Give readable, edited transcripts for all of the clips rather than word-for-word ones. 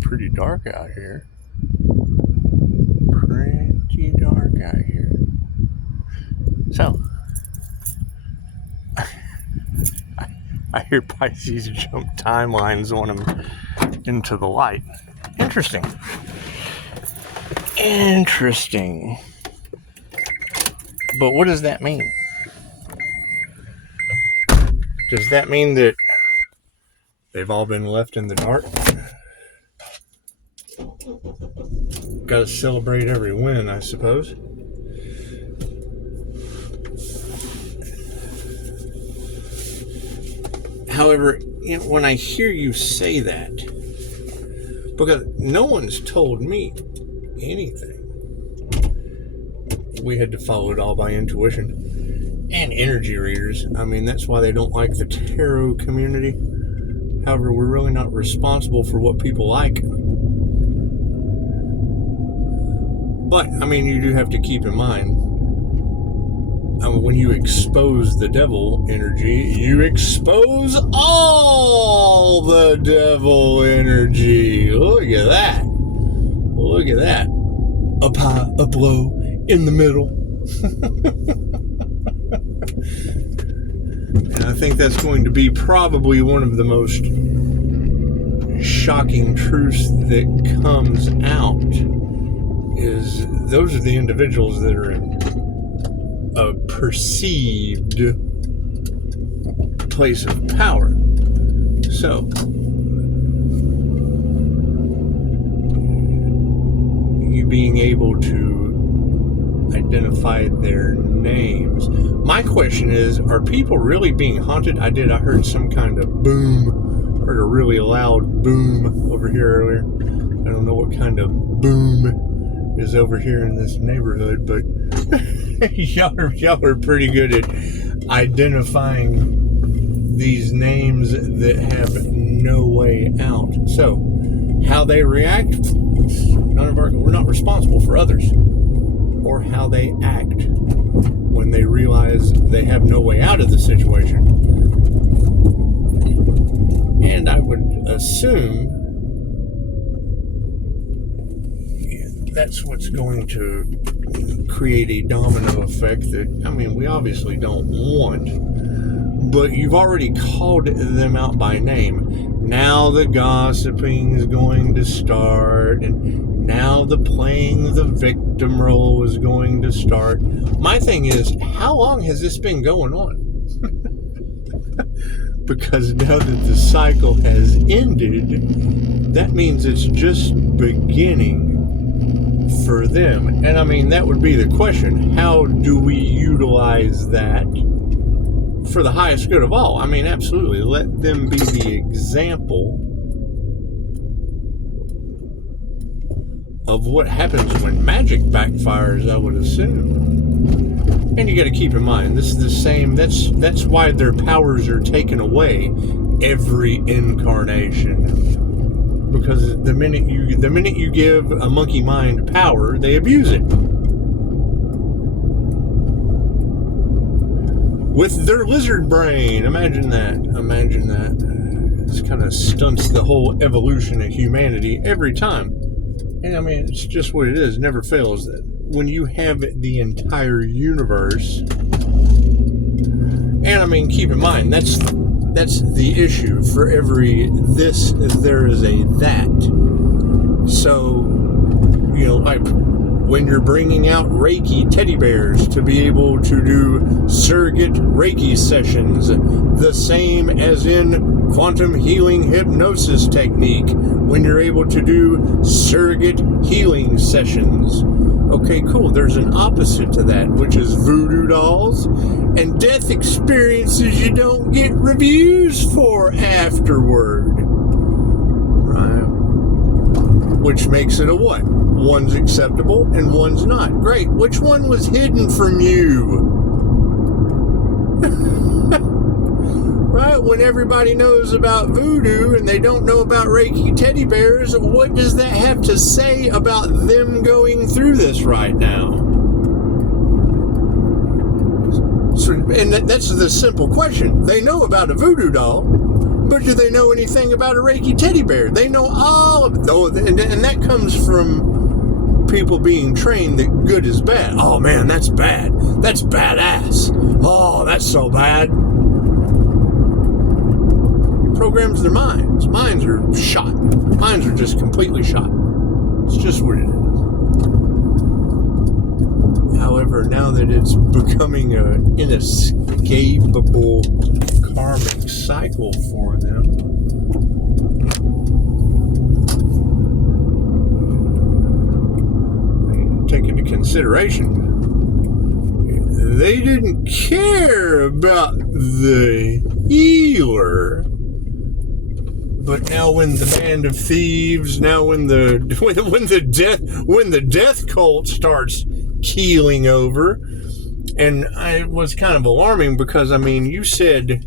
Pretty dark out here. Pretty dark out here. So, I hear Pisces jump timelines on them into the light. Interesting. Interesting. But what does that mean? Does that mean that they've all been left in the dark? Got to celebrate every win, I suppose. However, when I hear you say that, because no one's told me anything, we had to follow it all by intuition and energy readers. I mean, that's why they don't like the tarot community. However, we're really not responsible for what people like. But, I mean, you do have to keep in mind, when you expose the devil energy, you expose all the devil energy. Look at that. Look at that. Up high, up low, in the middle. And I think that's going to be probably one of the most shocking truths that comes out, is those are the individuals that are in a perceived place of power. So, you being able to identify their names. My question is, are people really being haunted? I heard some kind of boom. Heard a really loud boom over here earlier. I don't know what kind of boom is over here in this neighborhood, but y'all are pretty good at identifying these names that have no way out. So, how they react, we're not responsible for others, or how they act when they realize they have no way out of the situation. And I would assume that's what's going to create a domino effect that, I mean, we obviously don't want. But you've already called them out by name. Now the gossiping is going to start, and now the playing the victim role is going to start. My thing is, how long has this been going on? Because now that the cycle has ended, that means it's just beginning for them. And I mean, that would be the question. How do we utilize that for the highest good of all? I mean, absolutely. Let them be the example of what happens when magic backfires, I would assume. And you got to keep in mind, this is the same. That's why their powers are taken away every incarnation. Because the minute you give a monkey mind power, they abuse it. With their lizard brain. Imagine that. This kind of stunts the whole evolution of humanity every time. And I mean, it's just what it is. It never fails. When you have the entire universe, and I mean, keep in mind, that's the issue. For every this, there is a that. So, like when you're bringing out Reiki teddy bears to be able to do surrogate Reiki sessions, the same as in quantum healing hypnosis technique, when you're able to do surrogate healing sessions. Okay, cool. There's an opposite to that, which is voodoo dolls and death experiences you don't get reviews for afterward. Right? Which makes it a what? One's acceptable and one's not. Great. Which one was hidden from you? Right? When everybody knows about voodoo and they don't know about Reiki teddy bears, what does that have to say about them going through this right now? So, and that's the simple question. They know about a voodoo doll. But do they know anything about a Reiki teddy bear? They know all of it. Oh, and that comes from people being trained that good is bad. Oh man, that's bad. That's badass. Oh, that's so bad. Programs their minds. Minds are shot. Minds are just completely shot. It's just what it is. However, now that it's becoming an inescapable karmic cycle for them, take into consideration, they didn't care about the healer. But now, when the band of thieves, now when the death cult starts keeling over, and it was kind of alarming because you said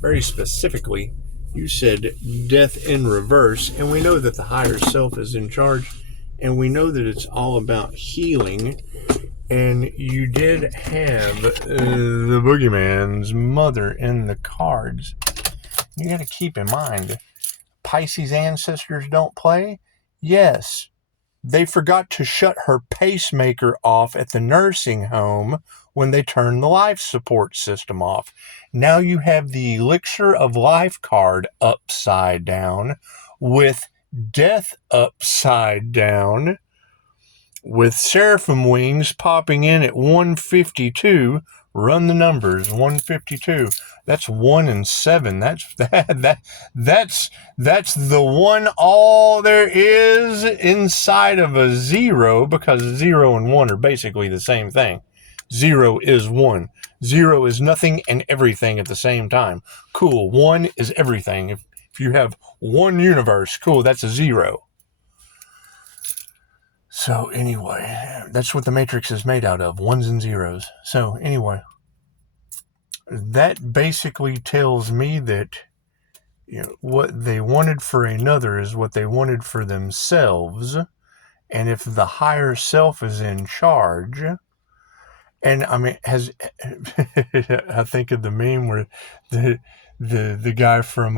very specifically, you said death in reverse, and we know that the higher self is in charge, and we know that it's all about healing. And you did have the boogeyman's mother in the cards. You got to keep in mind, Pisces ancestors don't play. Yes, they forgot to shut her pacemaker off at the nursing home when they turned the life support system off. Now you have the Elixir of Life card upside down, with death upside down, with seraphim wings popping in at 152. Run the numbers, 152. That's 1 and 7. That's the one all there is inside of a 0, because 0 and 1 are basically the same thing. 0 is 1. 0 is nothing and everything at the same time. Cool. 1 is everything. If you have one universe, cool, that's a 0. So anyway, that's what the Matrix is made out of, 1s and 0s. So anyway, that basically tells me that what they wanted for another is what they wanted for themselves. And if the higher self is in charge, and I think of the meme where the guy from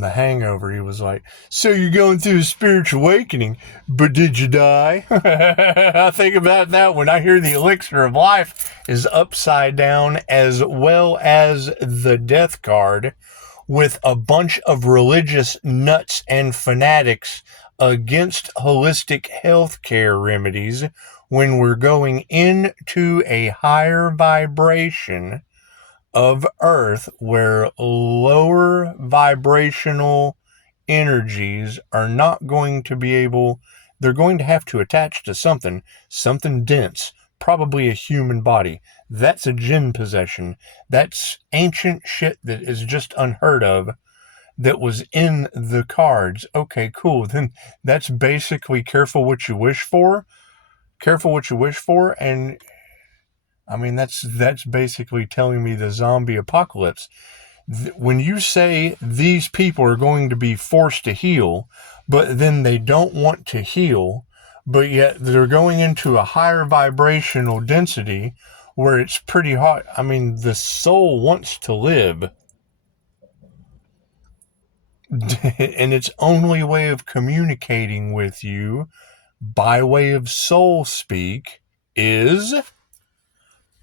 The Hangover, he was like, so you're going through a spiritual awakening, but did you die? I think about that when I hear the Elixir of Life is upside down, as well as the Death card, with a bunch of religious nuts and fanatics against holistic healthcare remedies when we're going into a higher vibration of Earth, where lower vibrational energies are not going to be able, they're going to have to attach to something dense, probably a human body. That's a jinn possession. That's ancient shit that is just unheard of, that was in the cards. Okay, cool. Then that's basically careful what you wish for. Careful what you wish for, and that's basically telling me the zombie apocalypse. When you say these people are going to be forced to heal, but then they don't want to heal, but yet they're going into a higher vibrational density where it's pretty hot. The soul wants to live. And its only way of communicating with you by way of soul speak is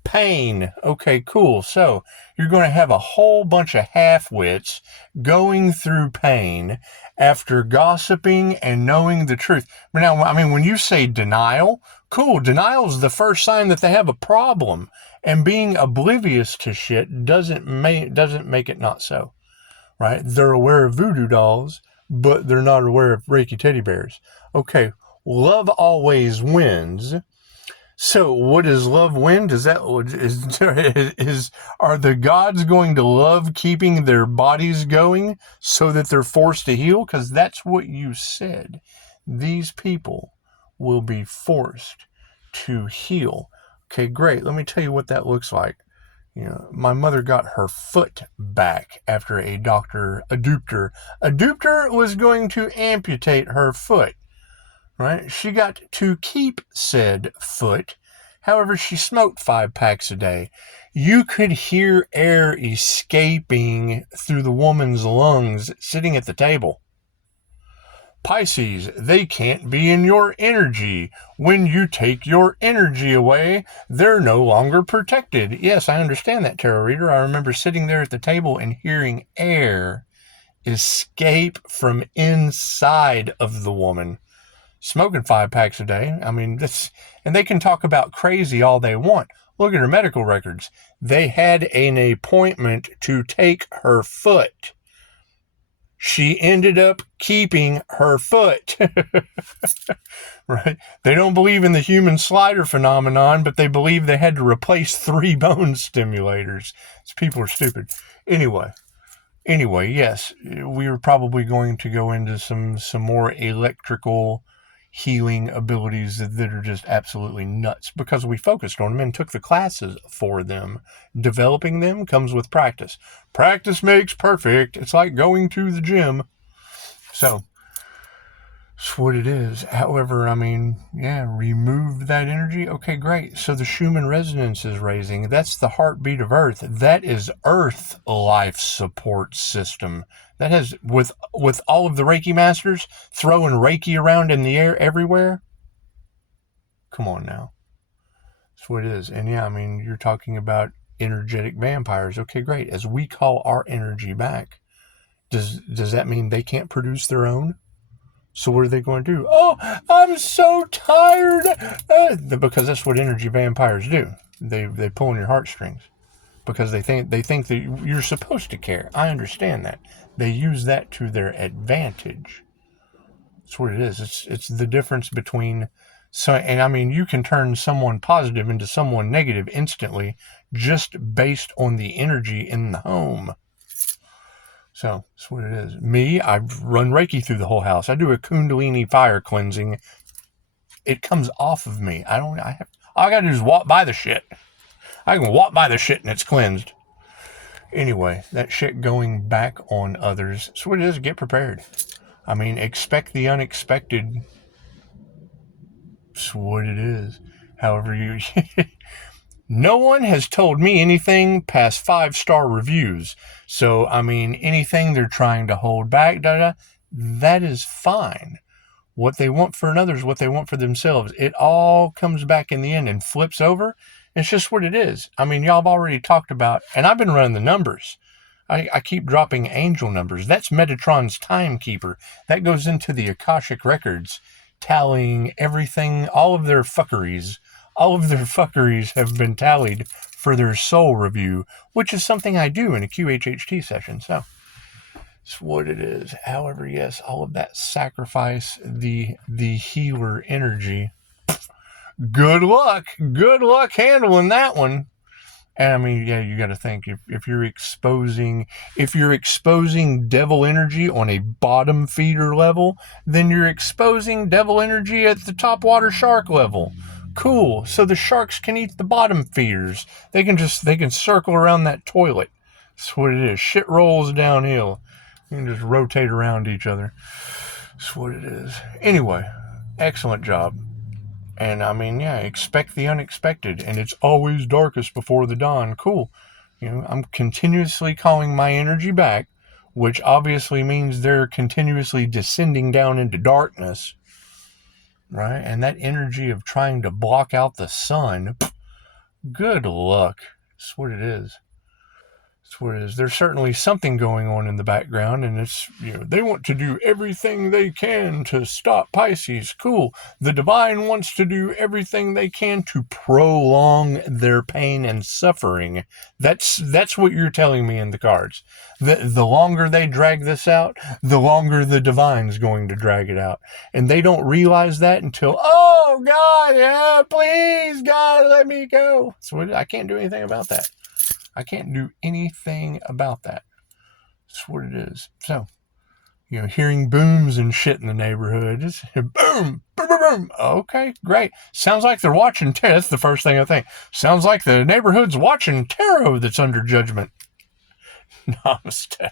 pain. Okay, cool. So you're going to have a whole bunch of half-wits going through pain after gossiping and knowing the truth. Now, when you say denial, cool. Denial is the first sign that they have a problem. And being oblivious to shit doesn't make it not so. Right? They're aware of voodoo dolls, but they're not aware of Reiki teddy bears. Okay, love always wins. So what does love win? Are the gods going to love keeping their bodies going so that they're forced to heal? Because that's what you said. These people will be forced to heal. Okay, great. Let me tell you what that looks like. My mother got her foot back after a doctor was going to amputate her foot. Right? She got to keep said foot. However, she smoked 5 packs a day. You could hear air escaping through the woman's lungs sitting at the table. Pisces, they can't be in your energy. When you take your energy away, they're no longer protected. Yes, I understand that, tarot reader. I remember sitting there at the table and hearing air escape from inside of the woman. Smoking 5 packs a day. I mean, and they can talk about crazy all they want. Look at her medical records. They had an appointment to take her foot. She ended up keeping her foot. Right? They don't believe in the human slider phenomenon, but they believe they had to replace 3 bone stimulators. These people are stupid. Anyway, yes, we are probably going to go into some more electrical healing abilities that are just absolutely nuts because we focused on them and took the classes for them. Developing them comes with practice. Practice makes perfect. It's like going to the gym. So, that's what it is. However, I mean, yeah, remove that energy. Okay, great. So the Schumann resonance is raising. That's the heartbeat of Earth. That is Earth life support system. That has, with all of the Reiki masters throwing Reiki around in the air everywhere. Come on now. That's what it is. And yeah, I mean, you're talking about energetic vampires. Okay, great. As we call our energy back, does that mean they can't produce their own? So what are they going to do? Oh, I'm so tired. Because that's what energy vampires do. They pull on your heartstrings because they think that you're supposed to care. I understand that. They use that to their advantage. That's what it is. It's the difference between and I mean, you can turn someone positive into someone negative instantly just based on the energy in the home. So that's what it is. Me, I run Reiki through the whole house. I do a Kundalini fire cleansing. It comes off of me. All I got to do is walk by the shit. I can walk by the shit and it's cleansed. Anyway, that shit going back on others. That's what it is. Get prepared. I mean, expect the unexpected. That's what it is. However, no one has told me anything past 5-star reviews. So, I mean, anything they're trying to hold back, that is fine. What they want for another is what they want for themselves. It all comes back in the end and flips over. It's just what it is. I mean, y'all have already talked about, and I've been running the numbers. I keep dropping angel numbers. That's Metatron's timekeeper. That goes into the Akashic records, tallying everything, all of their fuckeries. All of their fuckeries have been tallied for their soul review, which is something I do in a QHHT session. So, it's what it is. However, yes, all of that sacrifice, the healer energy. Good luck handling that one. And I mean, yeah, you got to think if you're exposing devil energy on a bottom feeder level, then you're exposing devil energy at the top water shark level. Cool. So the sharks can eat the bottom feeders. They can circle around that toilet. That's what it is. Shit rolls downhill. You can just rotate around each other. That's what it is. Anyway, excellent job. And I mean, yeah, expect the unexpected. And it's always darkest before the dawn. Cool. You know, I'm continuously calling my energy back, which obviously means they're continuously descending down into darkness. Right? And that energy of trying to block out the sun, good luck. That's what it is. That's what it is. There's certainly something going on in the background, and it's, they want to do everything they can to stop Pisces. Cool. The divine wants to do everything they can to prolong their pain and suffering. That's what you're telling me in the cards. The longer they drag this out, the longer the divine's going to drag it out. And they don't realize that until, oh, God, yeah, please, God, let me go. So I can't do anything about that. I can't do anything about that. That's what it is. So, hearing booms and shit in the neighborhood. Just boom, boom, boom, boom. Okay, great. Sounds like they're watching tarot. That's the first thing I think. Sounds like the neighborhood's watching tarot that's under judgment. Namaste.